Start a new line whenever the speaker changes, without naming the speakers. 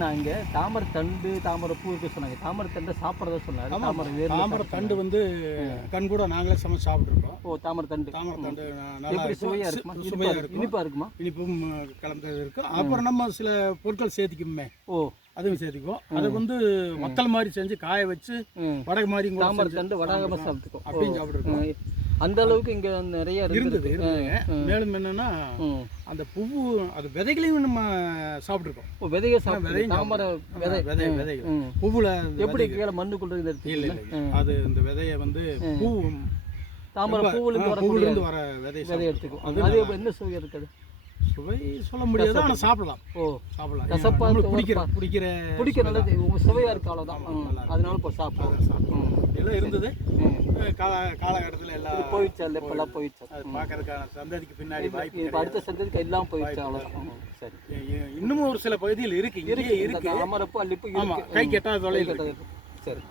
இங்கே தாமரை தண்டு தாமரை பூ இருக்கு சொன்னாங்க. தாமரை தண்டை சாப்பிட்றதா சொன்னாங்க தாமரை வேர்
தாமரை தண்டு வந்து கண் கூட நாங்களே சமைச்சு சாப்பிட்ருக்கோம்
ஓ தாமரை தண்டு.
தாமரை தண்டு
எப்படி
இருக்கும்.
சுவையா
சு-
இருக்குமா?
சுவையா
இனிப்பா-
இருக்கும்?
இனிப்பா இருக்குமா?
இனிப்பும் கலந்தது இருக்கு அப்புறம் நம்ம சில பொருட்கள் சேர்த்திக்குமே.
ஓ.
அதுவும் சேர்த்திக்குவோம். அதை வந்து வத்தல் மாதிரி செஞ்சு காய வச்சு வடகு மாதிரி
தாமரை தண்டு வடாகமா சாப்பிட்டுக்கோ.
அப்படியும் சாப்பிட்ருக்கோம்.
அந்த அளவுக்கு இங்க நிறைய
இருந்தது மேலும் என்னன்னா அந்த பூவு அது விதைகளையும் நம்ம சாப்பிட்ருக்கோம்
ஓ விதைய
விதையும்
தாமரை விதை.
விதை விதைகள். பூவுல
எப்படி கீழே மண்ணுக்குள்ள இருந்து
விதை- இல்ல இல்ல. அது இந்த விதைய வந்து பூ
தாமரை பூவுல இருந்து
வர விதை
விதை எடுத்துக்கும். அது என்ன சுவை இருக்குது?
சுவை சொல்ல முடியாது ஆனா சாப்பிடலாம்.
ஓ.
சாப்பிடலாம்.
கசப்பா
பிடிக்கிற பிடிக்கிற
பிடிக்க நல்லது. உங்க சுவையா இருக்கு அவ்வளவுதான். ம். அதனால இப்போ
சாப்பிடலாம். எல்லாம் இருந்தது. கால காலகட்டத்தில் எல்லாம்
போயிடுச்சு இல்லை இப்பெல்லாம் போயிடுச்சு.
அது பார்க்கறதுக்கான சந்ததிக்கு பின்னாடி வாய்ப்பு
இப்போ அடுத்த சந்ததிக்கு எல்லாம் போயிடுச்சு அவ்வளோதான் சரி.
இன்னமும் ஒரு சில பகுதியில் இருக்கு இருக்கு
அல்லிப்பூ இருக்கு.
கை கெட்டாத தொலைவில்
கை கட்டது. சரி.